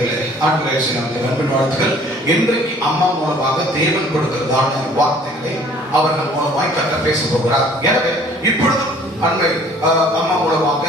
பிள்ளைகளே, ஆண்டவரே நமக்கு அன்பின் வாழ்த்துக்கள். இன்றைக்கு அம்மா மூலமாக தேவன் கொடுக்கிறதான வார்த்தைகளை அவர்கள் மூலமாய் கர்த்தர் பேச போகிறார். எனவே இப்பொழுதும் அன்னை அம்மா மூலமாக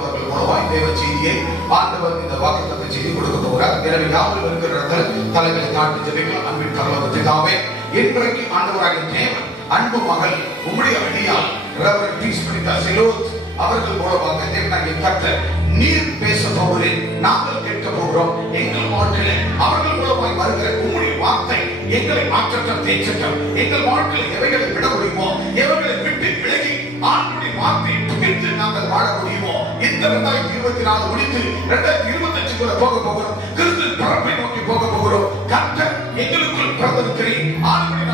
அவர்கள் மூலமாய் தேவ செய்தியை ஆண்டவர் இந்த வாக்குத்தத்த செய்தி கொடுக்க போகிறார். எனவே யாரும் இருக்கிற இடத்துல தலைகளை தாண்டி ஜெபிக்கலாம். அன்பின் பரலோக பிதாவே, இன்றைக்கு ஆண்டவராகிய தேவன் அன்பு மகள் உம்முடைய அடியார் ரெவரண்ட் பீஸ் பிடித்த செலோத் அவர்கள் மூலமாக தேவனாகிய கர்த்தர் நீர் பேச போகிறேன், நாங்கள் கேட்க போகிறோம். எங்கள் வாழ்க்கையில அவர்கள் மூலமாய் வருகிற உம்முடைய வார்த்தை எங்களை மாற்றட்டும், தேற்றட்டும். எங்கள் வாழ்க்கையில் எவைகளை விட முடியுமோ, எவைகளை விட்டு விலகி ஆண்டுடைய வார்த்தையை துணித்து நாங்கள் வாழ முடியுமோ, இந்த 2024 முடித்து 2025 போக போகிறோம். கிறிஸ்து பரப்பை நோக்கி போக போகிறோம். கர்த்தர் எங்களுக்குள் பிறந்திருக்கிறேன். ஆண்டுடைய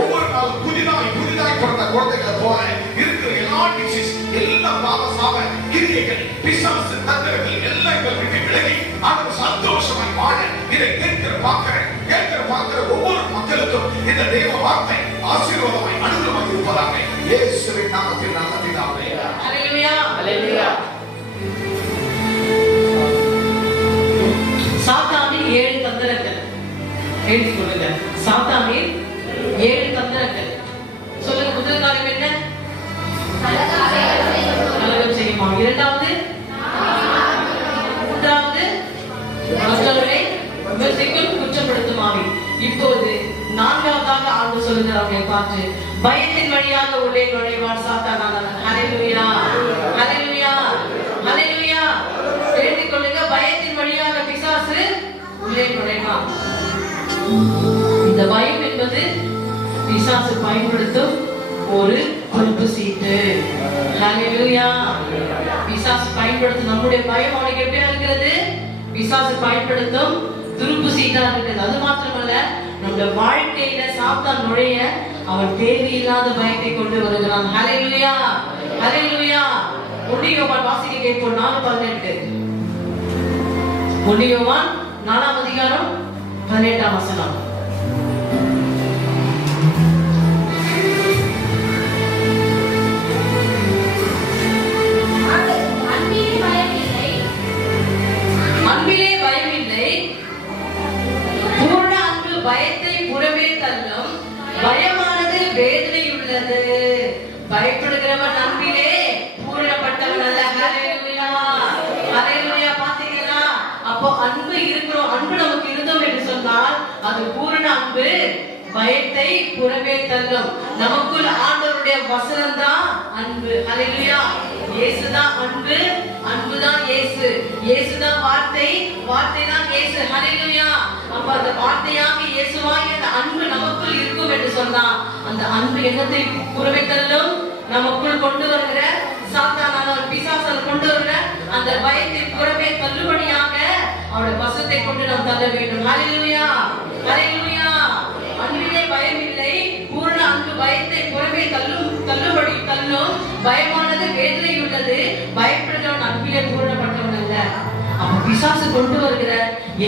ஒவ்வொரு நாளும் புதிதாய் பிறந்த குழந்தைகளை போல இருக்கிற எல்லா டிசீஸ், எல்லா பாவசாப கிரியைகள், பிசாசு தந்திரங்கள் எல்லாம் எங்கள் விட்டு விலகி ஆண்டவர் சந்தோஷமாய் வாழ இதை பார்க்கிற ஒவ்வொரு மக்களுக்கும் இந்த தேவ வார்த்தை ஆசீர்வாதமாய் அனுகூலமாய் இருப்பதாக இயேசுவின் நாமத்தில் நல்ல பிதாவே. ஹல்லேலூயா, ஹல்லேலூயா. சாத்தானின் 7 தந்திரங்கள் எழுதி கொடுங்க. சாத்தானின் 7 தந்திரங்கள் சொல்லுங்க. முதல் காரியம் என்ன? கலகம் செய்யுமா. இரண்டாவது, மூன்றாவது மற்றவர்களை விமர்சிக்கும் குற்றப்படுத்துமாவி. இப்போது நான்காவதாக ஆண்டு சொல்லுகிறாங்க பார்த்து, பயத்தின் வழியாக உள்ளே நுழைவார் சாத்தானானவன். ஹல்லேலூயா, ஹல்லேலூயா, ஹல்லேலூயா. எழுதிக் கொள்ளுங்க. பயத்தின் வழியாக பிசாசு உள்ளே நுழைவார். இந்த பயம் என்பது பிசாசு பயன்படுத்தும் ஒரு துருப்பு சீட்டு. ஹல்லேலூயா. பிசாசு பயன்படுத்தும் நம்முடைய பயம் அவனுக்கு எப்படியா இருக்கிறது? பிசாசு பயன்படுத்தும் துருப்பு சீட்டா இருக்கிறது. அது மாத்திரமல்ல, நம்முடைய வாழ்க்கையில சாத்தான் நுழைய அவன் தேவையில்லாத பயத்தை கொண்டு வருகிறான். ஹல்லேலூயா, ஹல்லேலூயா. ஒன்னியோவான் வாசிக்க கேட்போம். 4:18. ஒன்னியோவான் 4ஆம் அதிகாரம் 18ஆம் வசனம். அன்பிலே பயமில்லை, பூர்ண அன்பு பயத்தை புறமே தள்ளும், பயமானது வேதனை உள்ளது. பயப்படுகிறவன் அன்பிலே பூரணப்பட்டவன் அல்ல. ஹல்லேலூயா, ஹல்லேலூயா. பாத்தீங்களா? அப்போ அன்பு இருக்கிறோம், அன்பு நமக்கு இருந்தோம் என்று சொன்னால் அது பூரண அன்பு பயத்தை புறமே தள்ளும். நமக்குள் ஆண்டவருடைய வசனம் தான் அன்பு. ஹல்லேலூயா. இயேசுதான் அன்பு, அன்புதான் இயேசு, இயேசுதான் வார்த்தை, வார்த்தைதான் இயேசு. ஹல்லேலூயா. அப்ப அந்த வார்த்தையாக இயேசுவாகிய அந்த அன்பு நமக்குள் இருக்கும் என்று சொன்னால் அந்த அன்பு என்னத்தை புறமே தள்ளும்? நமக்குள் கொண்டு வருகிற சாத்தானானவன் பிசாசால் கொண்டு வருகிற அந்த பயத்தை புறமே தள்ளுபடியாக அவருடைய வசனத்தை கொண்டு நாம் தள்ள வேண்டும். ஹல்லேலூயா, ஹல்லேலூயா. அன்பிலே பயமில்லை, பூர்ண அன்பு பயத்தை புறமே தள்ளுபடி தள்ளும், பயமானது வேதனை உள்ளது, பயப்படுகிறவன் அன்பிலே பூரணப்பட்டவன் அல்ல. அப்ப பிசாசு கொண்டு வருகிற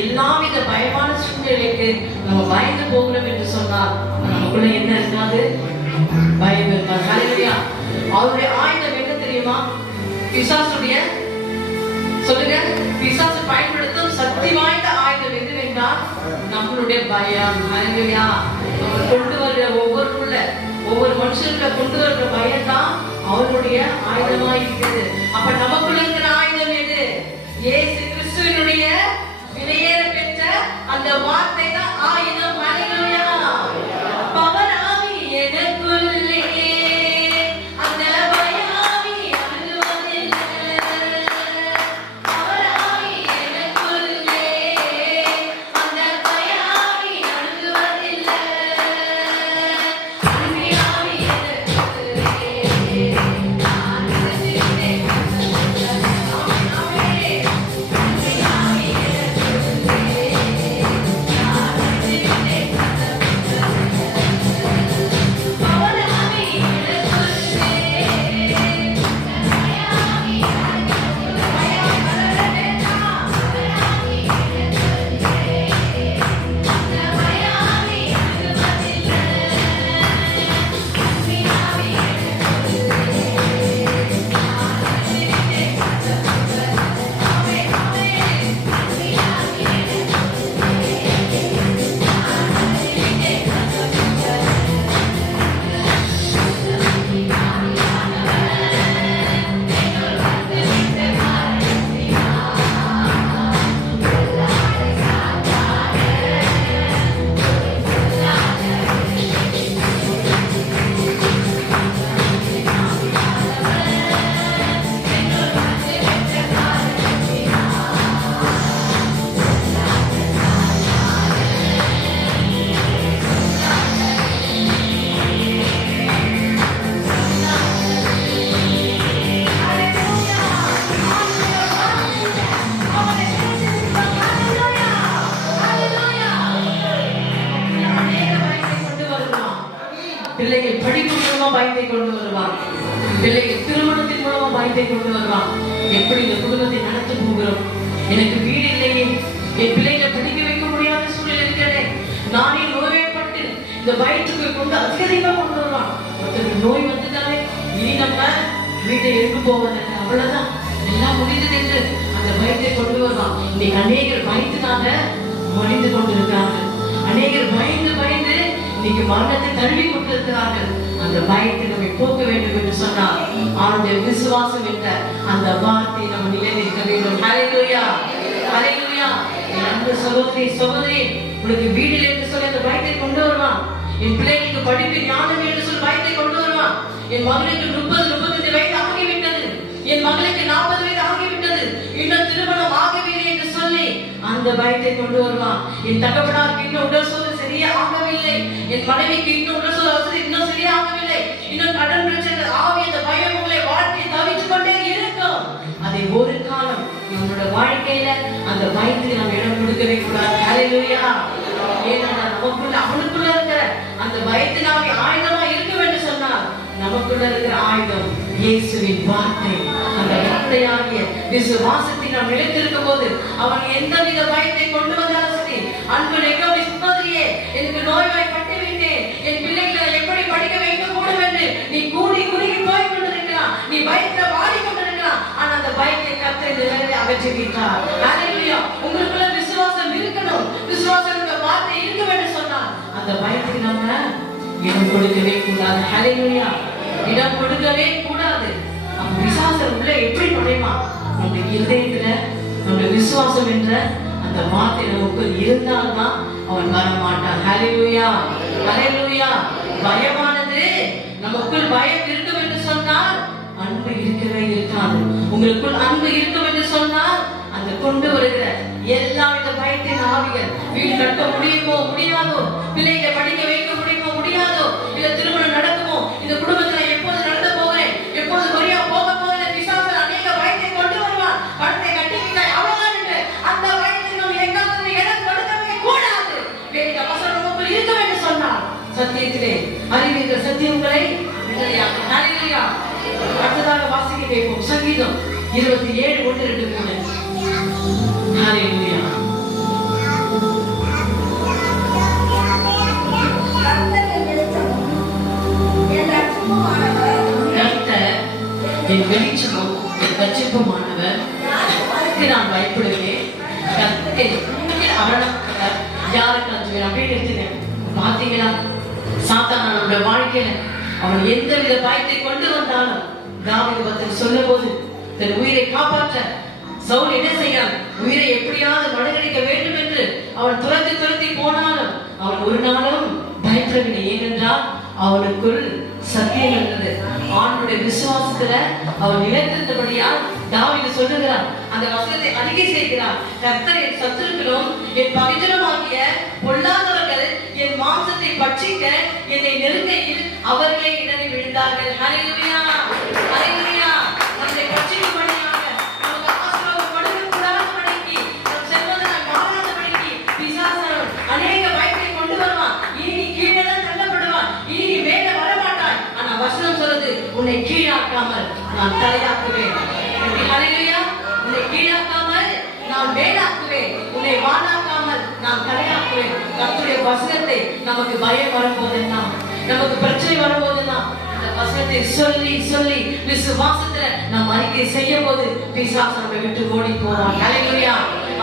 எல்லாவித பயமான சூழ்நிலைக்கு நம்ம பயந்து போகிறோம் என்று சொன்னால் நமக்குள்ள என்ன இருக்காது? பயம் இருக்காது. ஹல்லேலூயா. அவருடைய ஆயுதம் என்ன தெரியுமா? பிசாசுடைய சொல்லுங்க. பிசாசு பயன்படுத்தும் சக்தி வாய்ந்த ஆயுதம் எதுவென்றால் நம்மளுடைய பயம். ஹல்லேலூயா. அவர் கொண்டு வருகிற ஒவ்வொரு மனுஷனுக்குள்ள கொண்டு வருகிற பயம் தான் அவருடைய ஆயுதமா இருக்குது. அப்ப நமக்குள்ள இருக்கிற ஆயுதம் எது? இயேசு கிறிஸ்துவினுடைய விலையேற பெற்ற அந்த வார்த்தை தான் ஆயுதம். ஹல்லேலூயா. பவர் ஆவி எனக்குள்ளே, அந்த பயாவி அழுவதில்லை. பவர் ஆவி எனக்குள்ளே, அந்த பயாவி அழுவதில்லை. அன்பியாவி எனக்குள்ளே, நான் ரசித்தேன். அன்பியாவி எனக்குள்ளே, நான் ரசித்தேன். எப்படி இந்த குடும்பத்தை நடத்த போகிறோம்? எனக்கு வீடு இல்லையே, என் பிள்ளைகளை படிக்க வைக்க முடியாத சூழ்நிலை இருக்கிறதே, நானே நோய்வாய்ப்பட்டு இந்த வயிற்றுக்கு கொண்டு அதிகமா கொண்டு வருவான். ஒருத்தருக்கு நோய் வந்துட்டாலே இனி நம்ம வீட்டை எடுத்து போவதில்லை, அவ்வளவுதான், எல்லாம் முடிந்தது என்று அந்த பயத்தை கொண்டு வருவான். இன்னைக்கு அநேகர் பயத்தினால மொழிந்து கொண்டிருக்கிறார்கள். அநேகர் பயந்து பயந்து இன்னைக்கு மரணத்தை தழுவி கொண்டிருக்கிறார்கள். அந்த பயத்தை நம்மை போக்க வேண்டும் என்று சொன்னால் அவனுடைய விசுவாசம் என்ற அந்த வார்த்தை நம்ம நிலைநிற்க வேண்டும். ஹல்லேலூயா, ஹல்லேலூயா. என் அன்பு சகோதரி சகோதரி, உனக்கு வீட்டில் என்று சொல்லி அந்த பயத்தை கொண்டு வருவான். என் பிள்ளைகளுக்கு படிப்பு ஞானம் என்று சொல்லி பயத்தை கொண்டு வருவான். என் மகனுக்கு 30-35 வயது ஆகிவிட்டது, என் மகளுக்கு 40 வயது ஆகிவிட்டது, இன்னும் திருமணம் ஆகவில்லை என்று சொல்லி அந்த பயத்தை கொண்டு வருவான். என் தகப்பனாருக்கு இன்னும் உடல் சோதனை சரியா ஆகவில்லை, என் மனைவிக்கு இன்னும் உடல் சோதனை இன்னும் சரியா ஆகவில்லை, இன்னும் கடன் பிரச்சனை ஆவி, அந்த பயம் உங்களை வாழ்க்கை தவித்துக் கொண்டே இருக்கும். அதை ஒரு காலம் நம்மளோட வாழ்க்கையில அந்த பயத்துக்கு நம்ம இடம் கொடுக்கவே கூடாது. ஹல்லேலூயா. ஏன்னா நமக்குள்ள அவனுக்குள்ள இருக்கிற அந்த பயத்தினாலே ஆயுதமா இருக்கும் என்று சொன்னால் நமக்குள்ள இருக்கிற ஆயுதம் இயேசுவின் வார்த்தை. அந்த வார்த்தையாகிய விசுவாசத்தை நாம் நிலைத்திருக்கும் போது அவன் எந்தவித பயத்தை கொண்டு வந்தாலும் சரி, அன்பு நெகோமி சகோதரியே, எனக்கு நோய்வாய்ப்பட்டு விட்டேன், என் பிள்ளைகளை எப்படி படிக்க வைக்க கூடும் என்று நீ கூடி குறுகி போய் கொண்டிருக்கிறான், நீ பயத்துல வாடி கொண்டிருக்கிறான். ஆனா அந்த பயத்தை கர்த்தர் நிலையை அகற்றி விட்டார். ஹல்லேலூயா. உங்களுக்குள்ள விசுவாசம் இருக்கணும், விசுவாசம் வார்த்தை இருக்க வேண்டும் சொன்னால் அந்த பயத்துக்கு நம்ம இடம் கொடுக்கவே கூடாது. ஹல்லேலூயா. இடம் கொடுக்கவே கூடாது. அவன் விசுவாசம் உள்ள எப்படி நுழைமா? நம்முடைய இதயத்துல நம்முடைய விசுவாசம் என்ற அந்த வார்த்தை நமக்கு இருந்தால்தான் அவன் வர மாட்டான். ஹல்லேலூயா, ஹல்லேலூயா. பயமானது நமக்குள் பயம் இருக்கும் என்று சொன்னால் அன்பு இருக்கவே இருக்காது. உங்களுக்குள் அன்பு இருக்கும் என்று சொன்னால் அந்த கொண்டு வருகிற எல்லா வித பயத்தின் ஆவிகள், வீடு கட்ட முடியுமோ முடியாதோ, பிள்ளைகளை படிக்க வைக்க முடியுமோ முடியாதோ, இல்ல திருமணம் நடக்குமோ, இந்த குடும்பத்துல எப்போது நடந்து போகிறேன், எப்போது முறையா போக போகிறேன், பிசாசு அநேக பயத்தை கொண்டு வருவான். பணத்தை கட்டிக்கிட்டாய் அவ்வளவுதான் என்று அந்த பயத்தை நாம் எங்காவது இடம் கொடுக்கவே கூடாது. வேத வசனம் நமக்குள் இருக்க வேண்டும் சொன்னார். சத்தியத்திலே அறிவீர்கள், சத்தியங்களை விடுதலையாக்கும். ஹல்லேலூயா. அடுத்ததாக வாசிக்க கேட்போம். சங்கீதம் 27:1-2. ஹல்லேலூயா. கர்த்தர் என் வெளிச்சமும் என் ரட்சிப்புமானவர், நான் பயப்படுவேன். யாருக்கு அஞ்சுவேன் அப்படின்னு எடுத்துனேன். பாத்தீங்களா, சாத்தான் நம்முடைய வாழ்க்கையில அவன் எந்தவித பயத்தை கொண்டு வந்தாலும் தாவீது பற்றி சொல்லும் போது தன் உயிரை காப்பாற்ற சவுல் என்ன செய்யான்? உயிரை எப்படியாவது மடங்கடிக்க வேண்டும் என்று அவன் துரத்தி துரத்தி போனாலும் அவன் ஒரு நாளும் பயப்படவில்லை. ஏனென்றால் அவனுக்குள் சத்தியம் இருந்தது. ஆணுடைய விசுவாசத்துல அவன் நிலைத்திருந்தபடியால் தாவீது சொல்லுகிறான், அந்த வசனத்தை அறிக்கை செய்கிறான். கர்த்தர் என் சத்துருக்களும் என் பகைஞருமாகிய பொல்லாதவர்கள் என் மாம்சத்தை பட்சிக்க என்னை நெருங்கையில் அவர்களே இடறி விழுந்தார்கள். ஹல்லேலூயா, ஹல்லேலூயா. நம்மை பட்சிக்கும்படியாக, நமக்கு ஆசீர்வாதம் கொடுக்கக்கூடாதபடிக்கு, நம் செல்வதனை மாறாதபடிக்கு பிசாசன் அநேக பயத்தை கொண்டு வருவான். இனி நீ கீழே தான் தள்ளப்படுவான், இனி நீ மேலே வரமாட்டாய். ஆனா வசனம் சொல்லுது, உன்னை கீழாக்காமல் நான் தலையாக்குவேன். ஹல்லேலூயா. உன்னை கீழாக்காமல் நான் மேலாக்குவேன், உன்னை வானாக்காமல் நான் தலையாக்குவேன். கர்த்தருடைய வசனத்தை நமக்கு பயம் வரும்போதுன்னா, நமக்கு பிரச்சனை வரும்போதுன்னா அந்த வசனத்தை சொல்லி சொல்லி விசுவாசத்துல நாம் அறிக்கை செய்யும் போது பிசாசு நம்மை விட்டு ஓடி போவான். ஹல்லேலூயா.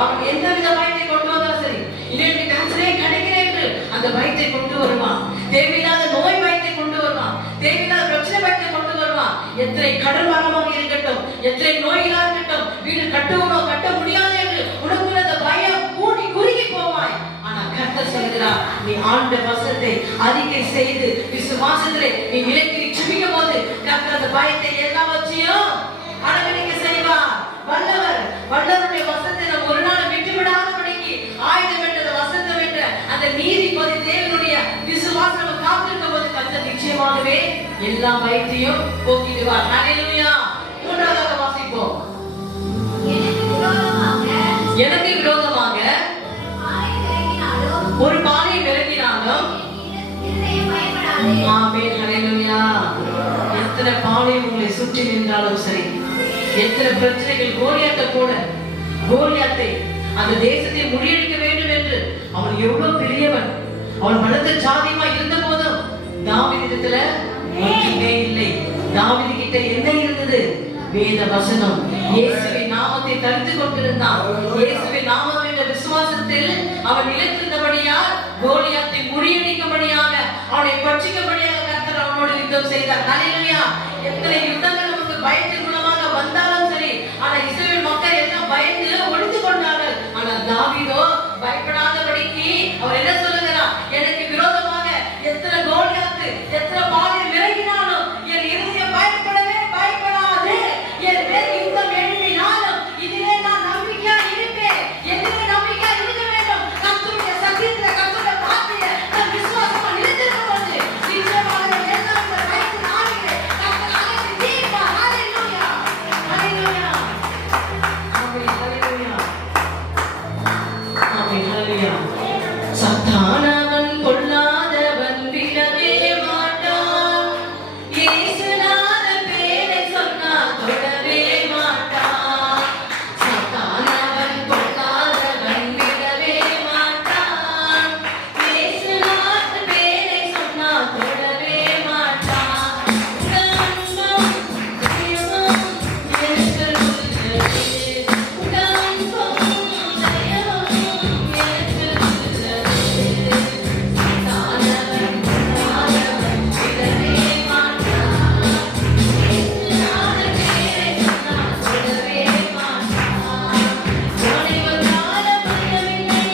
அவன் எந்தவித பயத்தை கொண்டு வந்தாலும் சரி, இன்னைக்கு கேன்சரே கிடைக்கிறேன் என்று அந்த பயத்தை கொண்டு வருவான். தேவையில்லாத நோய் பயத்தை கொண்டு வருவான், தேவையில்லாத பிரச்சனை பயத்தை கொண்டு வருவான். எத்தனை கடன் வரமாக இருக்கட்டும், எத்தனை நோய்களா இருக்கட்டும், வீடு கட்டுவனோ கட்ட முடியாது என்று உனக்குள்ள அந்த பயம் கூடி குறுகி போவாய். ஆனா கர்த்தர் சொல்கிறார், நீ ஆண்ட வசனத்தை அறிக்கை செய்து விசுவாசத்திலே நீ நிலைக்கு சுமிக்கும் போது கர்த்தர் அந்த பயத்தை எல்லாவற்றையும் அடங்கடிக்க செய்வார். வல்லவர், வல்லவருடைய வசனத்தை நாம் ஒரு நாள் விட்டு விடாதபடிக்கு ஆயுதம் என்ற வசனம் என்ற அந்த நீதிபதி தேவனுடைய விசுவாசம் காத்திருக்கும் போது கர்த்தர் நிச்சயமாகவே எல்லா பயத்தையும் போக்கிடுவார். ஹல்லேலூயா. மூன்றாவதாக வாசிப்போம். எனக்கு விரோதமாக ஒரு பானை விலகினாலும் ஆமென். ஹல்லேலூயா. எத்தனை பானை உங்களை சுற்றி நின்றாலும் சரி, எத்தனை பிரச்சனைகள் கோலியாத்தை போல கோலியாத்தை அந்த தேசத்தை முறியடிக்க வேண்டும் என்று அவன் எவ்வளவு பெரியவன், அவன் பலத்த சாதியமா இருந்த போதும் தாவீதிடத்துல ஒன்றுமே இல்லை. தாவீது கிட்ட என்ன இருந்தது? வேத வசனம். இயேசுவின் நாமத்தை தரித்துக் கொண்டிருந்தான். இயேசுவின் நாமம் என்ற விசுவாசத்தில் அவன் நிலைத்திருந்தபடியால் கோலியாத்தை முறியடிக்கும்படியாக அவனை பட்சிக்கும்படியாக கர்த்தர் அவனோடு யுத்தம் செய்தார். ஹல்லேலூயா. எத்தனை யுத்தங்கள் நமக்கு பயத்தின் மூலமாக வந்தாலும் சரி, ஆனா இஸ்ரவேல் மக்கள் எல்லாம் பயந்து ஒளிந்து கொண்டார்கள். ஆனா தாவீதோ பயப்படாதபடிக்கு அவர் என்ன சொல்லுகிறார்? எனக்கு விரோதமாக எத்தனை கோலியாத்து எத்தனை பாலில் விலகினாலும் என் இருதயம் பயப்படவே பயப்படாது. என் மேல் யுத்தம் எழும்பினாலும் இதிலே நான் நம்பிக்கையா இருப்பேன். எதிலே நம்பிக்கையா இருக்க வேண்டும்? கர்த்தருடைய சத்தியத்துல கர்த்தருடைய வார்த்தையை நான் விசுவாசமா நிலைத்திருக்கும் போது நிச்சயமாக எல்லாம் இந்த பயத்தின் ஆவிகளை கர்த்தர் அகற்றி தீர்ப்பார். ஹல்லேலூயா, ஹல்லேலூயா, ஆமென், ஹல்லேலூயா, ஆமென், ஹல்லேலூயா. சத்தானவன் பொல்லாதவன் விடவே மாட்டான். இயேசுநாதன் பேரை சொன்னால் தொடவே மாட்டான். சத்தானவன் பொல்லாதவன் விடவே மாட்டான். இயேசுநாதன் பேரை சொன்னால் தொடவே மாட்டான். கண்பம் தெய்வம் எனக்கு உள்ளது. கண்பம் தெய்வம் எனக்கு உள்ளது. சத்தானவன் பொல்லாதவன் விடவே மாட்டான். இயேசுநாதன் பேரை சொன்னால் தொடவே மாட்டான். நோய் வந்தாலும் பயமில்லை,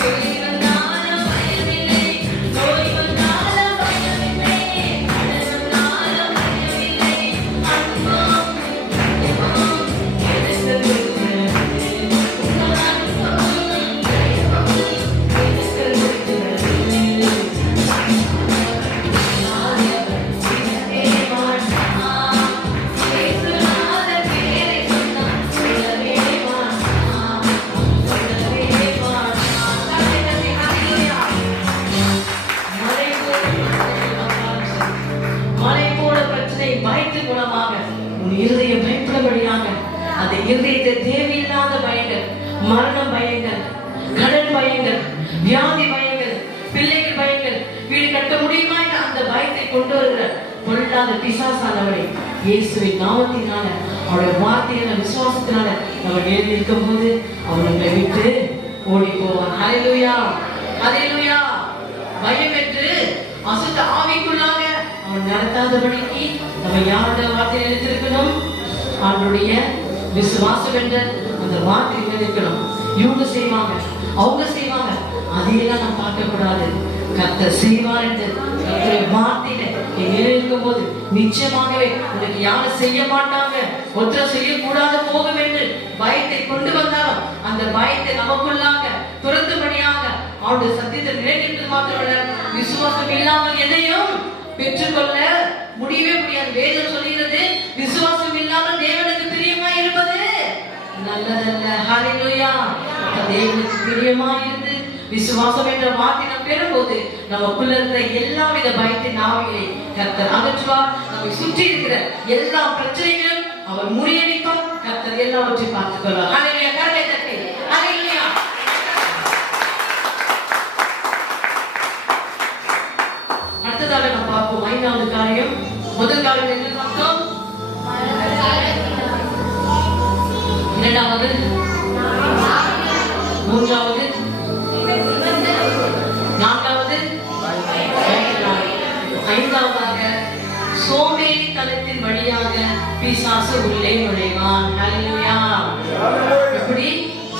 கொலை வந்தாலும் பயமில்லை, நோய் வந்தாலும் பயமில்லை, கடன் வந்தாலும் பயமில்லை. அன்பும் தெய்வம் எனக்கு உள்ளது. அன்பும் தெய்வம் எனக்கு உள்ளது. அந்த இருதயத்தை தேவையில்லாத பயங்கள், மரண பயங்கள், கடன் பயங்கள், வியாதி பயங்கள், பிள்ளைகள் பயங்கள், வீடு கட்ட முடியுமா என்ற அந்த பயத்தை கொண்டு வருகிற பொல்லாத பிசாசானவரை இயேசுவின் நாமத்தினால அவருடைய வார்த்தையின விசுவாசத்தினால நம்ம எழுதி இருக்கும் போது அவர்களை விட்டு ஓடி போவான். ஹல்லேலூயா, ஹல்லேலூயா. பயம் என்று அசுத்த ஆவிக்குள்ளாக அவன் நடத்தாதபடிக்கு நம்ம யாருடைய வார்த்தையை எடுத்திருக்கணும்? அவருடைய விசுவாசம் என்ற அந்த வார்த்தையை இருக்கணும். இவங்க செய்வாங்க, அவங்க செய்வாங்க, அதையெல்லாம் நான் பார்க்க கூடாது. கர்த்தர் செய்வார் என்று கர்த்தருடைய வார்த்தையில இருக்கும் போது நிச்சயமாகவே உனக்கு யாரும் செய்ய மாட்டாங்க, ஒருத்தர் செய்யக்கூடாது போகும் என்று பயத்தை கொண்டு வந்தாலும் அந்த பயத்தை நமக்குள்ளாக துரத்தும்படியாக அவருடைய சத்தியத்தை நிலைநிறுத்தது மாத்திரமல்ல, விசுவாசம் இல்லாமல் எதையும் பெற்றுக்கொள்ள முடியவே முடியாது. வேதம் சொல்கிறது, விசுவாசம் இல்லாமல் தேவனுக்கு பிரியமா இருப்பது நல்லதல்ல. ஹல்லேலூயா. தேவனுக்கு பிரியமா இருந்து விசுவாசம் என்ற வார்த்தை நாம் பெறும்போது நமக்குள்ள இருக்கிற எல்லாவித பயத்தின் ஆவியை கர்த்தர் அகற்றுவார். நம்மை சுற்றி இருக்கிற எல்லா பிரச்சனைகளும் அவர் முறியடிக்கும். கர்த்தர் எல்லாவற்றையும் பார்த்துக் கொள்வார். ஹல்லேலூயா. கரங்களை தட்டி ஹல்லேலூயா. அடுத்ததாக நாம் பார்ப்போம் 5வது காரியம். முதல் காரியம் என்ன பார்த்தோம்? 2வது, 3வது, 4வது, 5வதாக சோம்பேறித்தனத்தின் வழியாக பிசாசு உள்ளே நுழைவான். ஹல்லேலூயா. எப்படி?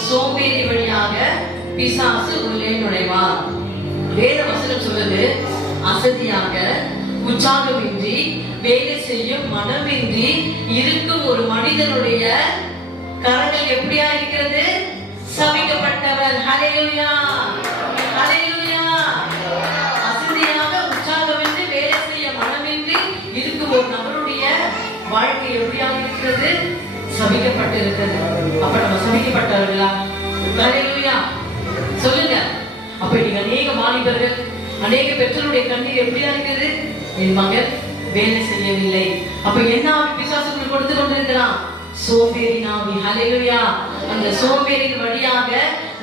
சோம்பேறி வழியாக பிசாசு உள்ளே நுழைவான். வேத வசனம் சொல்லுது, அசதியாக, உற்சாகமின்றி, வேலை செய்யும் மனமின்றி இருக்கும் ஒரு மனிதனுடைய கரங்கள் எப்படியா இருக்கிறது? சபிக்கப்பட்டவர். ஹல்லேலூயா, ஹல்லேலூயா. அசதியாக, உற்சாகமின்றி, வேலை செய்ய மனமின்றி இருக்கும் ஒரு நபருடைய வாழ்க்கை எப்படியா இருக்கிறது? சபிக்கப்பட்டு இருக்கிறது. அப்ப நம்ம சபிக்கப்பட்டவர்களா? ஹல்லேலூயா. சொல்லுங்க. அப்ப நீங்க அநேக வாலிபர்கள், அநேக பெற்றோருடைய கண்ணீர் எப்படியா இருக்கிறது? என் மகன் வேலை செய்யவில்லை. அப்ப என்ன பிசாசுக்குள் கொடுத்து கொண்டிருக்கிறான்? சோம்பேறி ஆவி. ஹல்லேலூயா. அந்த சோம்பேறியின் வழியாக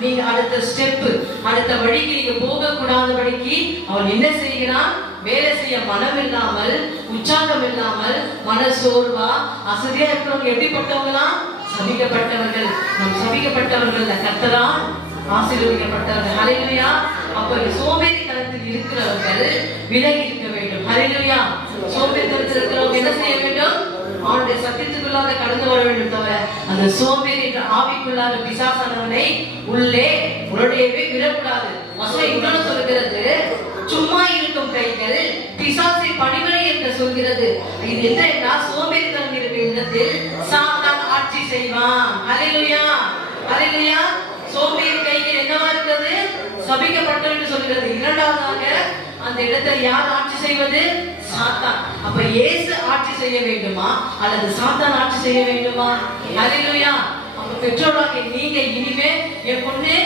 நீங்க அடுத்த ஸ்டெப், அடுத்த வழிக்கு நீங்க போக கூடாதபடிக்கு அவன் என்ன செய்கிறான்? வேலை செய்ய மனம் இல்லாமல், உற்சாகம் இல்லாமல், மன சோர்வா, அசதியா இருக்கிறவங்க எப்படிப்பட்டவங்களா? சபிக்கப்பட்டவர்கள். நம் சபிக்கப்பட்டவர்கள் கர்த்தரால் ஆசீர்வதிக்கப்பட்டவர்கள். ஹல்லேலூயா. அப்ப சோம்பேறித்தனத்தில் இருக்கிறவர்கள் விலகி இருக்க வேண்டும். ஹல்லேலூயா. சோம்பேறித்தனத்தில் இருக்கிறவங்க என்ன செய்ய வேண்டும்? அவனுடைய சத்தியத்துக்குள்ளாக கடந்து வர வேண்டும். தவிர அந்த சோம்பேறி என்ற ஆவிக்குள்ளாக பிசாசானவனை உள்ளே உடனேவே விடக்கூடாது. வசனம் இன்னொன்று சொல்கிறது, சும்மா இருக்கும் கைகள் பிசாசை பணிவிடை என்று சொல்கிறது. இது என்ன? சோம்பேறித்தனம் இருக்கிற இடத்தில் சாத்தான் ஆட்சி செய்வான். ஹல்லேலூயா. ஹல்லேலூயா. சோம்பேறி கைகள் என்னவா இருக்கிறது? சபிக்கப்பட்டது என்று சொல்கிறது. இரண்டாவதாக அந்த இடத்துல யார் ஆட்சி செய்வது? சாத்தான். அப்ப இயேசு ஆட்சி செய்ய வேண்டுமா அல்லது சாத்தான் ஆட்சி செய்ய வேண்டுமா? ஹல்லேலூயா. அப்ப பெற்றோராக நீங்க இனிமே என் பொண்ணு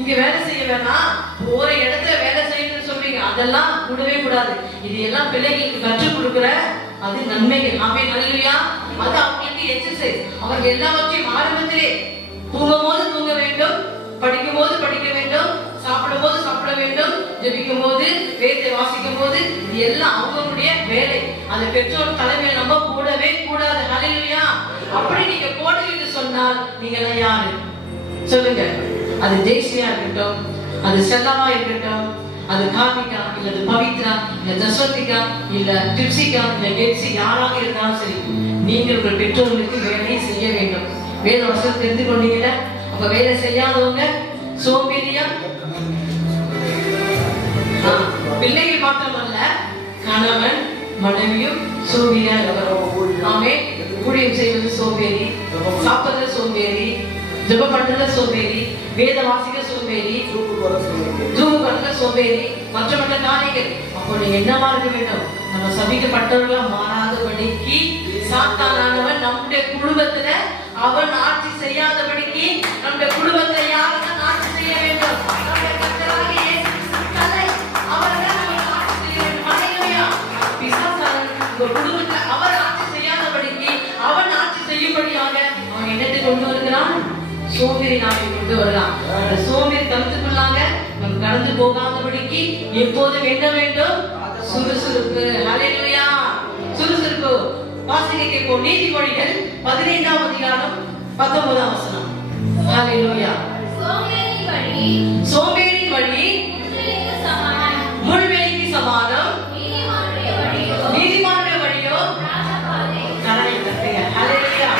இங்க வேலை செய்ய வேணாம், ஒரு இடத்துல வேலை செய்யணும்னு சொல்றீங்க, அதெல்லாம் கூடவே கூடாது. இது எல்லாம் பிள்ளைகளுக்கு கற்றுக் கொடுக்கிற அது நன்மைகள். ஆமென். ஹல்லேலூயா. அது அவங்களுக்கு எக்ஸர்சைஸ். அவங்க எல்லாவற்றையும் ஆரம்பத்திலே தூங்கும் போது தூங்க வேண்டும், படிக்கும் போது படிக்க வேண்டும், சாப்பிடும் போது சாப்பிட வேண்டும், ஜெபிக்கும் போது, வேதத்தை வாசிக்கும் போது, இது எல்லாம் அவங்களுடைய வேலை. அது பெற்றோர் தலைமையை நம்ம கூடவே கூடாது. ஹல்லேலூயா. அப்படி நீங்க போடுவீங்க சொன்னால் நீங்க எல்லாம் யாரு சொல்லுங்க? அது ஜெய்ஸ்ரீயா இருக்கட்டும், அது செல்லமா இருக்கட்டும், அது கார்த்திகா இல்ல பவித்ரா இல்ல ஜஸ்வந்திகா இல்ல டிப்சிகா இல்ல கெட்சி, யாராக இருந்தாலும் சரி, நீங்கள் உங்கள் பெற்றோர்களுக்கு வேலையை செய்ய வேண்டும். வேத வசனம் தெரிந்து கொண்டீங்களா? அப்ப வேலை செய்யாதவங்க சோம்பேறியா? பிள்ளைகள் மாத்திரமல்ல, கணவன் மனைவியும் சோம்பேறியா இருக்கிறோம். ஆமே. ஊழியம் செய்வது சோம்பேறி, சாப்பிடுறது சோம்பேறி, ஜெபம் பண்றது சோம்பேறி, வேத வாசிக்க சோம்பேறி, தூக்கு பண்ற சோம்பேறி, மற்ற காரியங்கள். அப்போ நீங்க என்னவா இருக்க வேண்டும்? நம்ம சபிக்கப்பட்டவர்களா மாறாதபடிக்கு சாத்தானானவன் நம்முடைய குடும்பத்துல அவன் ஆட்சி செய்யாதபடிக்கு நம்முடைய குடும்பத்தை யாருதான் ஆட்சி செய்ய வேண்டும்? நம்முடைய கர்த்தராகிய இயேசு தலை அவர்தான் நமக்கு ஆட்சி செய்ய வேண்டும். ஹல்லேலூயா. பிசாசானவன் உங்க குடும்பத்துல அவர் ஆட்சி செய்யாதபடிக்கு அவன் ஆட்சி செய்யும்படியாக அவன் என்னத்தை கொண்டு வருகிறான்? சோம்பேறி நாவை கொண்டு வருகிறான். அந்த சோம்பேறி தனத்துக்குள்ளாக நம்ம கடந்து போகாதபடிக்கு எப்போதும் என்ன வேண்டும்? சுறுசுறுப்பு. ஹல்லேலூயா. சுறுசுறுப்பு. வாசிக்க கேட்போம். நீதிமொழிகள் 15ஆம் அதிகாரம் 19ஆம் வசனம். ஹல்லேலூயா. சோம்பேறியின் வழி முள்வேலிக்கு சமானம், நீதிமானுடைய வழியோ கரை கட்டுங்க. ஹல்லேலூயா.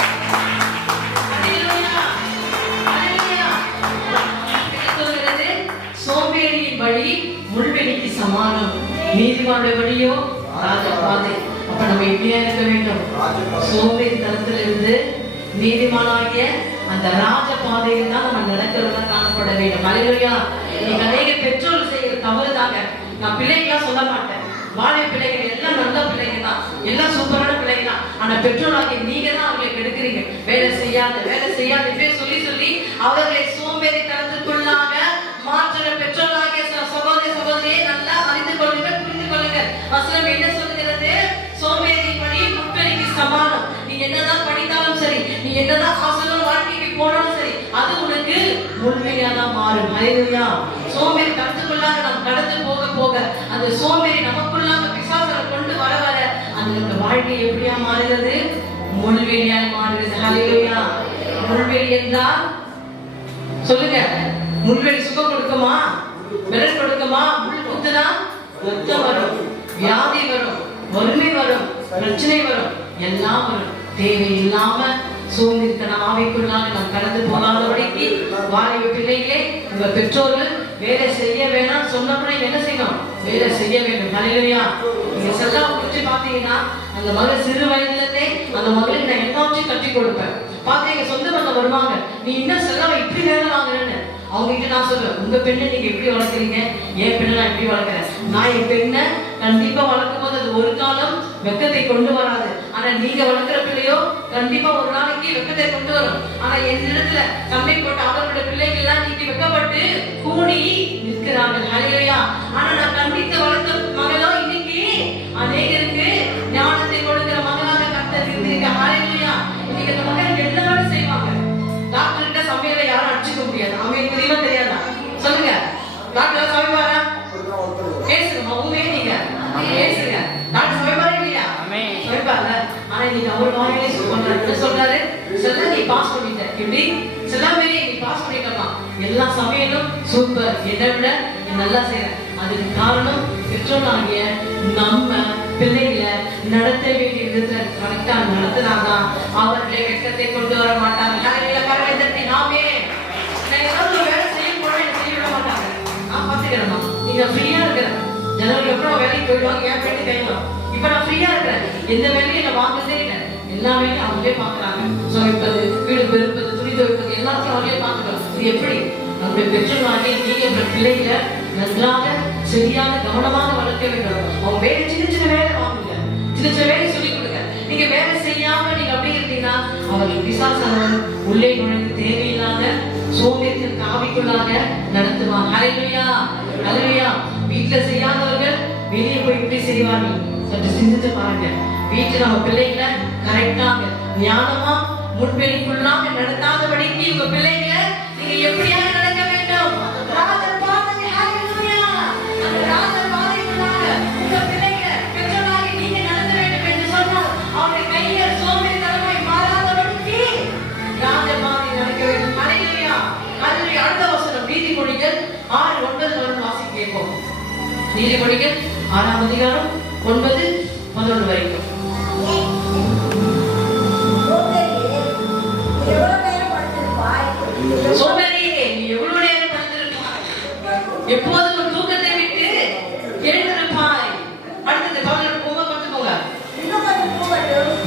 ஹல்லேலூயா. ஹல்லேலூயா. சொல்கிறது சோம்பேறியின் வழி முள்வேலிக்கு சமானம், நீதிமானுடைய வழியோ ராஜபாதை. அப்ப நம்ம எப்படியா இருக்க வேண்டும்? சோம்பேறி தரத்திலிருந்து நீதிமானாகிய அந்த ராஜபாதையில் தான் நம்ம நடக்கிறதா காணப்பட வேண்டும். ஹல்லேலூயா. நீங்க அநேக பெற்றோர் செய்யற தவறு தாங்க. நான் பிள்ளைகளா சொல்ல மாட்டேன், வாழை பிள்ளைகள் எல்லாம் நல்ல பிள்ளைங்க தான், எல்லாம் சூப்பரான பிள்ளைங்க தான். ஆனா பெற்றோராகிய நீங்க தான் அவங்களை கெடுக்கிறீங்க. வேலை செய்யாத சொல்லி சொல்லி அவர்களை சோம்பேறி தரத்துக்குள்ளாக மாற்ற பெற்றோராகிய சகோதர சகோதரியை நல்லா அறிந்து கொள்ளுங்க, புரிந்து கொள்ளுங்க. வசனம் என்ன சொல்லுகிறது? சோம்பேறி பணி முட்களிக்கு சமானம். நீ என்னதான் படித்தாலும் சரி, நீ என்னதான் ஆசீர்வாத வாழ்க்கைக்கு போனாலும் சரி, அது உனக்கு முள்வேலியாதான் மாறும். ஹல்லேலூயா. சோம்பேறி தனத்துக்குள்ளாக நாம் கடந்து போக போக அந்த சோம்பேறி நமக்குள்ளாக பிசாசனை கொண்டு வர வர அந்த வாழ்க்கை எப்படியா மாறுகிறது? முள்வேலியாய் மாறுகிறது. ஹல்லேலூயா. முள்வேலி என்றால் சொல்லுங்க, முள்வேலி சுகம் கொடுக்குமா? விரல் கொடுக்குமா? முள் குத்துனா ரத்தம் வரும், வியாதி வரும், வறுமை வரும், பிரச்சனை வரும், எல்லாம் வரும். தேவையில்லாம சோம்பேறித்தனம் ஆவிக்குள்ளாக நாம் கடந்து போகாதபடிக்கு வாலிப பிள்ளைகளே, உங்க பெற்றோர்கள் வேலை செய்ய வேணாம் சொன்னப்பட என்ன செய்யணும்? வேலை செய்ய வேண்டும். ஹல்லேலூயா. நீங்க செல்லாவை குறிச்சு பாத்தீங்கன்னா, அந்த மகள் சிறு வயதுல இருந்தே அந்த மகளுக்கு நான் எல்லாத்தையும் கட்டி கொடுப்பேன். பாத்தீங்க, சொந்த பந்தம் வருவாங்க, நீ இன்னும் செல்லாவை இப்படி வேலை வாங்குறேன்னு. அவங்க கிட்ட நான் சொல்லுவேன், உங்க பெண்ணை நீங்க எப்படி வளர்க்குறீங்க? என் பெண்ணை நான் எப்படி வளர்க்குறேன்? நான் என் பெண்ணை கண்டிப்பா வளர்க்கும் போது அது ஒரு காலம் வெக்கத்தை கொண்டு வராது. ஆனா நீங்க வளர்க்குற பிள்ளையோ கண்டிப்பா ஒரு நாளைக்கு வெக்கத்தை கொண்டு வரும். ஆனா என் இடத்துல சண்டை போட்டு அவர்களுடைய பிள்ளைகள் எல்லாம் நீங்க வெக்கப்பட்டு கூடி நிற்கிறார்கள். ஹல்லேலூயா. ஆனா நான் கண்டித்து வளர்த்த மகளோ இன்னைக்கு அநேகருக்கு ஞானத்தை கொடுக்கிற மகளாக கர்த்தர் இருந்திருக்க. ஹல்லேலூயா. இன்னைக்கு அந்த மகள் செல்ல நீ பாஸ் பண்ணிட்ட, எப்படி செல்லாமே நீ பாஸ் பண்ணிட்டமா, எல்லா சமையலும் சூப்பர், என்னை விட நீ நல்லா செய்யற. அதுக்கு காரணம் பெற்றோராகிய நம்ம பிள்ளைகளை நடத்த வேண்டிய விதத்துல கரெக்டா நடத்தினாதான் அவர்களை வெட்கத்தை கொண்டு வர மாட்டாங்க. நாமே ஏதாவது வேலை செய்ய போனா என்ன செய்ய விட மாட்டாங்க. நான் பாத்துக்கிறேமா, நீங்க ஃப்ரீயா இருக்கிற ஜனவரி அப்புறம் வேலைக்கு போயிடுவாங்க, ஏன் பேட்டி கையிலும். இப்ப நான் ஃப்ரீயா இருக்கிறேன், எந்த வேலையும் என்ன வாங்குறதே இல்லை, எல்லா வேலையும் அவங்களே பாக்குறாங்க. சமைப்பது, வீடு பெருப்பது, துணி துவைப்பது எல்லாத்தையும் அவங்களே பாத்துக்கிறோம். இது எப்படி நம்முடைய பெற்றோராகிய நீங்க உங்க பிள்ளைகளை நன்றாக சரியாக கவனமாக வளர்க்க வேண்டும். அவங்க வேலை சின்ன சின்ன வேலை வாங்குங்க, சின்ன சின்ன வேலை சொல்லிக் கொடுங்க. நீங்க வேலை செய்யாம நீங்க அப்படி இருந்தீங்கன்னா அவர்கள் பிசாசானவன் உள்ளே நுழைந்து தேவையில்லாத சோம்பேறித்தனத்துக்கு ஆவிக்குள்ளாக நடத்துவாங்க. ஹல்லேலூயா, ஹல்லேலூயா. வீட்டுல செய்யாதவர்கள் வெளியே போய் எப்படி செய்வார்கள் சற்று சிந்தித்து பாருங்க. வீட்டுல நம்ம பிள்ளைகளை கரெக்டாக ஞானமா முன்பெளிக்குள்ளாக நடத்தாதபடிக்கு உங்க பிள்ளைகளை நீங்க எப்படியாக நடக்க வேண்டும். ராஜர் பாதை, ஹல்லேலூயா. அந்த ராஜர் பாதைக்குள்ளாக உங்க பிள்ளைகளை பெற்றோராகி நீங்க நடத்த வேண்டும் என்று சொன்னால் அவருடைய கையில் சோம்பேறித்தனமாய் மாறாதபடிக்கு ராஜர் பாதை நடக்க வேண்டும். ஹல்லேலூயா, ஹல்லேலூயா. அடுத்த வசனம் நீதிமொழிகள் 6:9 வாசிக்க கேட்போம். நீதிமொழிகள் 6ஆம் அதிகாரம் 9-11 வரைக்கும். சோம்பேறியே, நீ எவ்வளவு நேரம் படுத்திருப்பாய், எப்போதும் ஒரு தூக்கத்தை விட்டு எழுந்திருப்பாய். அடுத்தது கவலைப்போங்க, பார்த்துக்கோங்க.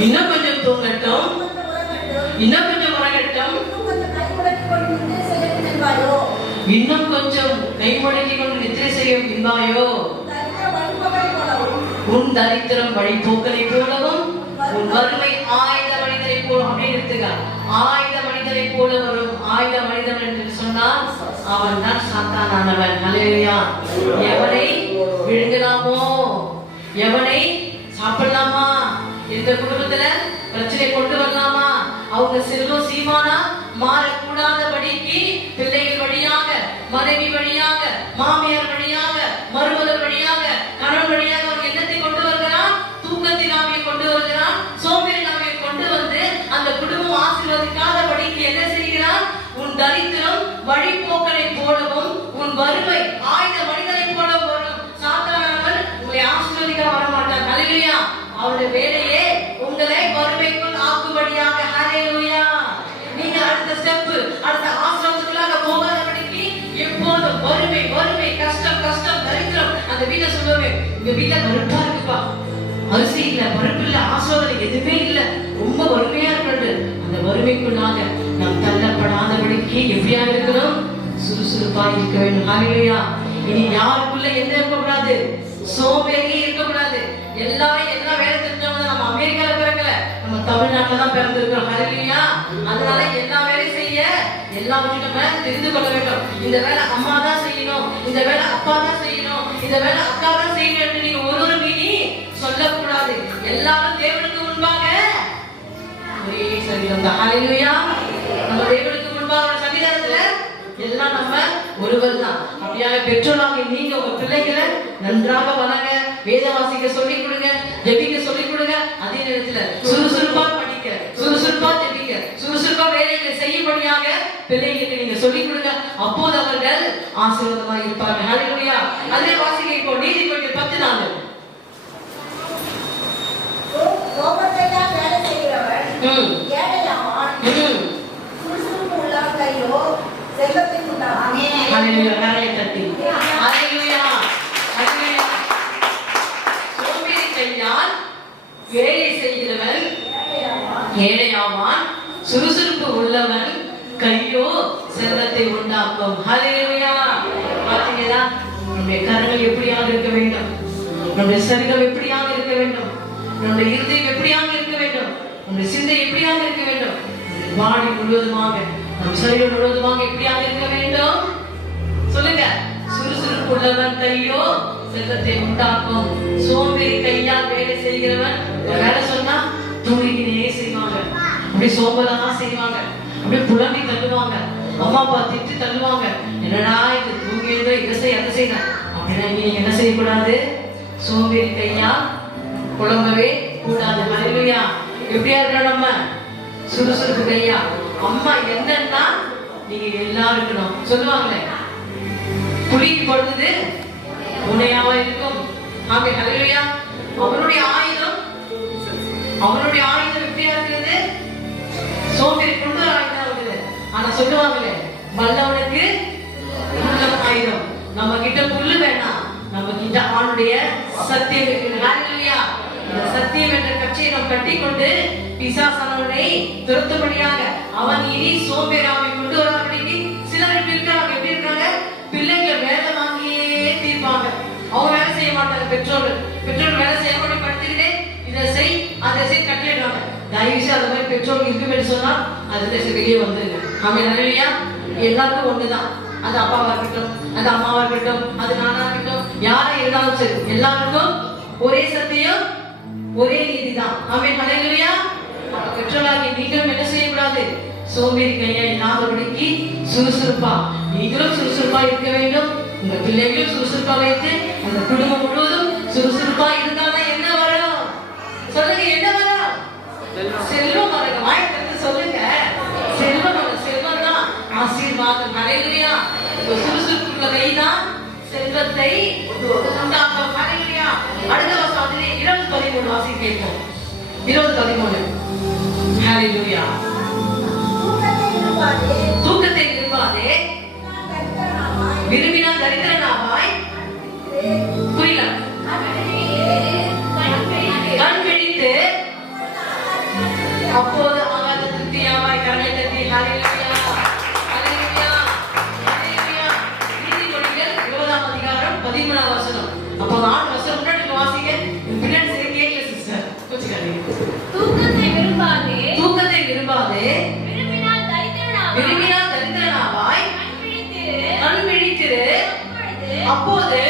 இன்னும் கொஞ்சம் தூங்கட்டும், இன்னும் கொஞ்சம் உறங்கட்டும், இன்னும் கொஞ்சம் கை முடக்கி கொண்டு நித்திரை செய்யும் பின்பாயோ உன் தரித்திரம் வழிபோக்கலை போலவும் உன் வறுமை ஆயுத மனிதரை போல. அப்படின்னு எடுத்துக்க, ஆயுத மனிதரை போல வரும். ஆயுத மனிதன் என்று சொன்னால் அவன் தான் சாத்தானானவன். ஹல்லேலூயா. எவனை விழுங்கலாமோ, எவனை சாப்பிடலாமா, எந்த குடும்பத்துல பிரச்சனை கொண்டு வரலாமா, அவங்க செல்வம் சீமானா மாறக்கூடாதபடிக்கு பிள்ளைகள் வழியாக, மனைவி வழியாக, மாமியார் வழியாக, மருமகள் வழியாக, கணவன் வழியாக அவங்க என்னத்தை கொண்டு வருகிறான், தூக்கத்தின் ஆவியை கொண்டு வருகிறான், சோம்பேறி ஆவியை கொண்டு வந்து அந்த குடும்பம் ஆசீர்வதிக்காதபடிக்கு என்ன செய்கிறான், உன் தரித்திரம் வழிபோக்கனை போலவும் உன் வறுமை ஆயுத மனிதனை போலவும் வரும். சாத்தானவன் உங்களை ஆசீர்வதிக்க வர மாட்டான். ஹல்லேலூயா. அவருடைய வேலையே உங்களை வறுமைக்குள் ஆக்கும்படியாக. ஹல்லேலூயா. நீங்க அடுத்த ஸ்டெப், அடுத்த ஆசிரமத்துக்குள்ளாக போகாதபடிக்கு எப்போதும் வறுமை வறுமை, கஷ்டம் கஷ்டம், தரித்திரம். அந்த வீட்டை சொல்லுவேன், உங்க வீட்டுல கருப்பா இருக்குப்பா, அரிசி இல்ல, பருப்பு இல்ல, ஆசோதனை எதுவுமே இல்ல, ரொம்ப வறுமையா இருக்கிறது. அந்த வறுமைக்குள்ளாக நாம் தள்ளப்படாதபடிக்கு எப்படியா இருக்கணும், சுறுசுறுப்பா இருக்க வேண்டும். ஹல்லேலூயா. இனி யாருக்குள்ள என்ன இருக்கக்கூடாது, சோம்பேறியே இருக்கக்கூடாது. எல்லாரும் எல்லா வேலை தெரிஞ்சவங்க. நம்ம அமெரிக்கால பிறக்கல, நம்ம தமிழ்நாட்டுல தான் பிறந்திருக்கிறோம். ஹல்லேலூயா. அதனால எல்லா வேலையும் செய்ய எல்லாத்தையும் நம்ம தெரிந்து கொள்ள வேண்டும். இந்த வேலை அம்மா தான் செய்யணும், இந்த வேலை அப்பா தான் செய்யணும், இந்த வேலை அக்கா தான் செய்யணும் என்று நீங்க ஒரு மீனி சொல்லக்கூடாது. எல்லாரும் தேவனுக்கு முன்பாக ஒரே சரீரம் தான். ஹல்லேலூயா. நம்ம தேவனுக்கு முன்பாக சரீரத்துல எல்லாம் நம்ம ஒருவர் தான். அப்படியாக பெற்றோராக நீங்க உங்க பிள்ளைகளை நன்றாக வளங்க, வேத வாசிக்க சொல்லிக் கொடுங்க, ஜெபிக்க சொல்லிக் கொடுங்க. அதே நேரத்துல சுறுசுறுப்பா படிக்க, சுறுசுறுப்பா ஜெபிக்க, சுறுசுறுப்பா வேலைகளை செய்யும்படியாக பிள்ளைகளுக்கு நீங்க சொல்லிக் கொடுங்க. அப்போது அவர்கள் ஆசீர்வாதமாக இருப்பார்கள். ஹல்லேலூயா. அதே வாசிக்க இப்போ நீதிமொழிகள் 10:4. வேலை செய்கிறவன் ஏழையாவான், சுறுசுறுப்பு உள்ளவன் கையோ செல்வத்தின் உண்டாகும். ஹல்லேலூயா. கரங்களை தட்டி ஹல்லேலூயா, ஹல்லேலூயா. சோம்பேறி கையால் வேலை செய்கிறவன் ஏழையாவான், சுறுசுறுப்பு உள்ளவன் கையோ செல்வத்தை உண்டாக்கும். ஹல்லேலூயா. பாத்தீங்களா, நம்முடைய கரங்கள் எப்படியாக இருக்க வேண்டும், நம்முடைய சரீரம் எப்படியாக இருக்க வேண்டும், நம்முடைய இருதயம் எப்படியாக இருக்க வேண்டும், நம்முடைய சிந்தை எப்படியாக இருக்க வேண்டும், வாடி முழுவதுமாக, நம் சரீரம் முழுவதுமாக எப்படியாக இருக்க வேண்டும் சொல்லுங்க. சுறுசுறுப்பு உள்ளவன் கையோ செல்வத்தை உண்டாக்கும். சோம்பேறி கையால் வேலை செய்கிறவன் வேலை சொன்னா தூங்கினே செய்வாங்க, அப்படி சோம்பலா செய்வாங்க, அப்படி புலம்பி தள்ளுவாங்க, அம்மா அப்பா திட்டு தள்ளுவாங்க. என்னடா இது தூங்கியதோ, இதை செய் அதை செய்ய அப்படின்னா நீங்க என்ன செய்யக்கூடாது, சோம்பேறி கையால் புலம்பவே கூடாது. ஹல்லேலூயா. எப்படியா இருக்கணும், நம்ம சுறுசுறுப்பு கையா. அம்மா என்னன்னா நீங்க எல்லாரும் இருக்கணும் சொல்லுவாங்களே, புலிக்கு பொழுது துணையாவா இருக்கும். ஆமே, ஹல்லேலூயா. அவனுடைய ஆயுதம் எப்படியா இருக்குது? சோம்பேறி கொண்டு ஆயுதம் இருக்குது. ஆனா சொல்லுவாங்களே, வல்லவனுக்கு ஆயுதம். நம்ம கிட்ட புல்லு வேணாம், நம்ம கிட்ட அவனுடைய சத்தியம் இருக்குது. ஹல்லேலூயா. இந்த சத்தியம் என்ற கட்சியை நாம் கட்டிக்கொண்டு பிசாசானவனை துரத்தும்படியாக அவன் இனி சோம்பேறாமை கொண்டு வராதபடிக்கு சிலர் எப்படி இருக்காங்க? எப்படி இருக்காங்க? பிள்ளைங்களை வேலை வாங்கியே தீர்ப்பாங்க. அவங்க வேலை செய்ய மாட்டாங்க. பெற்றோர் வேலை செய்ய மாட்டே படுத்துக்கிட்டே இதை செய் அதை செய் கட்டிடுறாங்க. தயவுசெய்து அந்த மாதிரி பெற்றோர் இருக்குன்னு சொன்னா அதுல வெளியே வந்துருங்க. ஆமே, ஹல்லேலூயா. எல்லாருக்கும் ஒண்ணுதான். அது அப்பாவா இருக்கட்டும், அது அம்மாவா இருக்கட்டும், அது நானா இருக்கட்டும், யாரா இருந்தாலும் சரி, எல்லாருக்கும் ஒரே சத்தியம், ஒரே நீதிதான். ஆமே, ஹல்லேலூயா. பெற்றோராகி நீங்களும் என்ன செய்யக்கூடாது? சோம்பேறி கையா இல்லாதபடிக்கு சுறுசுறுப்பா நீங்களும் சுறுசுறுப்பா இருக்க வேண்டும். உங்க பிள்ளைகளும் சுறுசுறுப்பா வைத்து அந்த குடும்பம் முழுவதும் சுறுசுறுப்பா இருந்தாதான் என்ன வரும்? சொல்லுங்க, என்ன வரும்? செல்வம் வரும். வாய்ப்பு சொல்லுங்க, செல்வம் வரும். செல்வம் தான் ஆசீர்வாதம். ஹல்லேலூயா. சுறுசுறுப்புள்ள கைதான் செல்வத்தை உண்டாக்கும். ஹல்லேலூயா. அடுத்த வருஷம் அதிலே 20:13 வாசி கேட்போம். 20:13. ஹல்லேலூயா. தூக்கத்தை விரும்பாதே, விரும்பினால் தரித்திரனாவாய். புரியல? கண் விழித்து அப்போது ஆகாத திருப்தியாவாய். கண்ணை தட்டி ஹல்லேலூயா, ஹல்லேலூயா, ஹல்லேலூயா. நீதிமொழிகள் 20ஆம் அதிகாரம் 13ஆம் வசனம். அப்போ 4 வசனம் முன்னாடி வாசிங்க. பின்னாடி சரி கேட்கல சிஸ்டர், கொஞ்சம் தூக்கத்தை விரும்பாதே, விரும்பினால் தரித்திரனாவாய். கண் விழித்திரு அப்போது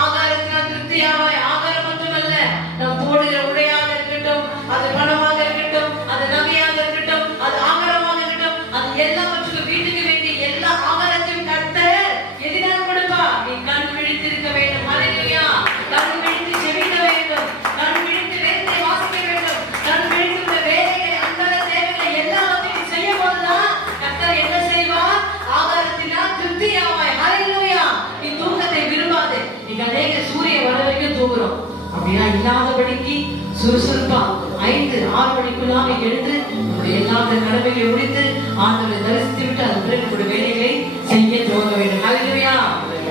ஆகாரத்தினால் திருப்தியாவாய். ஆகாரம் மட்டுமல்ல, நாம் போடுகிற உடையாக இருக்கட்டும், அது பணமாக இருக்கட்டும், அது நகையாக இருக்கட்டும், அது ஆகாரமாக இருக்கட்டும், அது எல்லாவற்றுக்கும் வீட்டுக்கு வேண்டிய எல்லா ஆகாரத்தையும் கர்த்தர் எதினால் கொடுப்பா. நீ கண் விழித்திருக்க வேண்டும். ஹல்லேலூயா. கண் விழித்து ஜெபிக்க வேண்டும், கண் விழித்து வேதத்தை வாசிக்க வேண்டும், கண் விழித்து வேலைகளை அன்றாட தேவைகளை எல்லாவற்றையும் செய்ய போதுதான் கர்த்தர் என்ன செய்வார்? ஆகாரத்தினால் திருப்தியாவாய். ஹல்லேலூயா. நீ தூக்கத்தை விரும்பாதே. நீங்க அநேக சூரிய வர வரைக்கும் தூங்குறோம். அப்படின்னா இல்லாதபடிக்கு சுறுசுறுப்பா 5-6 மணிக்குள்ளாக எழுந்து நம்முடைய எல்லா கடமைகளை முடித்து ஆண்டவரை தரிசித்து விட்டு அது பிறகு நம்முடைய வேலைகளை செய்ய துவங்க வேண்டும். ஹல்லேலூயா,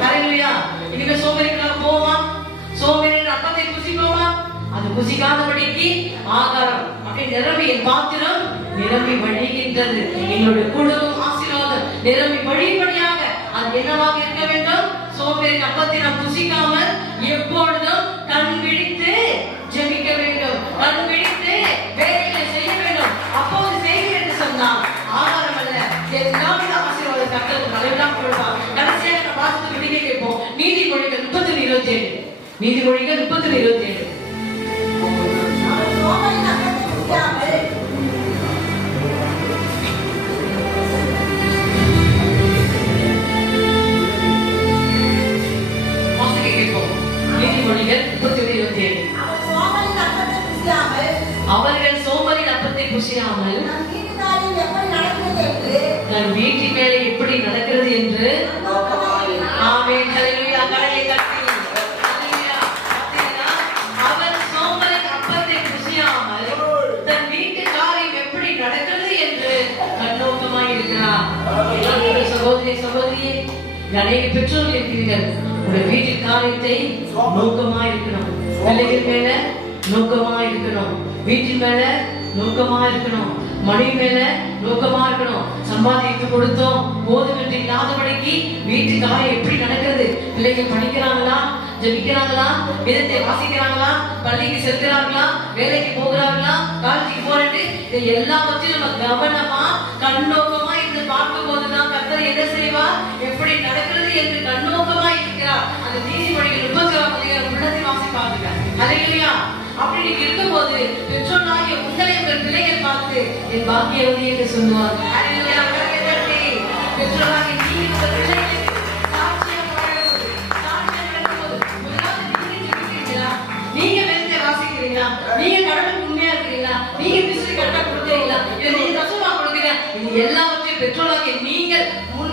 ஹல்லேலூயா. இனிமே சோம்பேறிகளாக போவோமா? சோம்பேறியின் அப்பத்தை புசிப்போமா? அது புசிக்காதபடிக்கு ஆகாரம் அப்படி நிரம்பி என் பாத்திரம் நிரம்பி வழிகின்றது. எங்களுடைய குடும்பம் ஆசீர்வாதம் நிரம்பி வழிபடியாக அது என்னவாக இருக்க வேண்டும்? சோம்பேறியின் அப்பத்தை நாம் புசிக்காமல் எப்பொழுதும் கண் விழித்து ஜெபிக்க வேண்டும், கண் விழித்து வேலைகளை செய்ய வேண்டும். அப்போது செய்தி என்று சொன்னால் ஆகாரம் அல்ல, எல்லாமே ஆசீர்வாதம் கர்த்தர் மலையெல்லாம் கொடுப்பார். கடைசியாக நம்ம வாசித்து விடுகை கேட்போம். நீதிமொழிகள் 30:27. நீதிமொழிகள் 30:27. நீதிமொழிகள் 30:27. அவர்கள் சோம்பலின் அப்பத்தை புசியாமல் தன் வீட்டின் மேலே எப்படி நடக்கிறது என்று. ஆமென், ஹல்லேலூயா. கடலை தட்டி ஹல்லேலூயா. அவன் சோம்பலின் அப்பத்தை புசியாமல் தன் வீட்டு காரியம் எப்படி நடக்கிறது என்று கண்ணோக்கமாய் இருக்கிறார். சகோதரி சகோதரியே, அநேக பெற்றோர்கள் இருக்கிறீர்கள். உங்களுடைய வீட்டின் காரியத்தை நோக்கமா இருக்கணும். பிள்ளைகள் மேல நோக்கமா இருக்கணும், வீட்டின் மேல நோக்கமா இருக்கணும், மனைவி மேல நோக்கமா இருக்கணும். சம்பாதித்து கொடுத்தோம் போதுமென்று இல்லாதபடிக்கு வீட்டு காரியம் எப்படி நடக்கிறது? பிள்ளைகள் படிக்கிறாங்களா, ஜெபிக்கிறாங்களா, வேதத்தை வாசிக்கிறாங்களா, பள்ளிக்கு செல்கிறார்களா, வேலைக்கு போகிறார்களா, காலேஜுக்கு போறது, இது எல்லாவற்றையும் நம்ம கவனமா கண்ணோக்கமா இருந்து பார்க்கும் போதுதான் கர்த்தர் என்ன செய்வார்? எப்படி நடக்கிறது என்று கண்ணோக்கமா இருக்கிறார். அந்த நீதிமொழிகள் 31ஆம் அதிகாரம் உள்ளத்தை வாசிப்பாங்க. ஹல்லேலூயா. அப்படி நீங்க இருக்கும்போது பெற்றோராகிய உங்களை உங்கள் பிள்ளைகள் பார்த்து என் பாக்கியவதி என்று சொல்லுவார். ஹல்லேலூயா. பெற்றோராகிய நீங்க உங்கள் பிள்ளைகளுக்கு சாட்சியம் வழங்கும்போது, முதலாவது நீங்க ஜெபிக்கிறீங்களா? நீங்க வேதத்தை வாசிக்கிறீங்களா? நீங்க கடவுளுக்கு உண்மையா இருக்கிறீங்களா? நீங்க பிசினஸ் கரெக்டா கொடுக்குறீங்களா? இதை நீங்க இது எல்லாவற்றையும் பெற்றோராகிய நீங்கள் முன்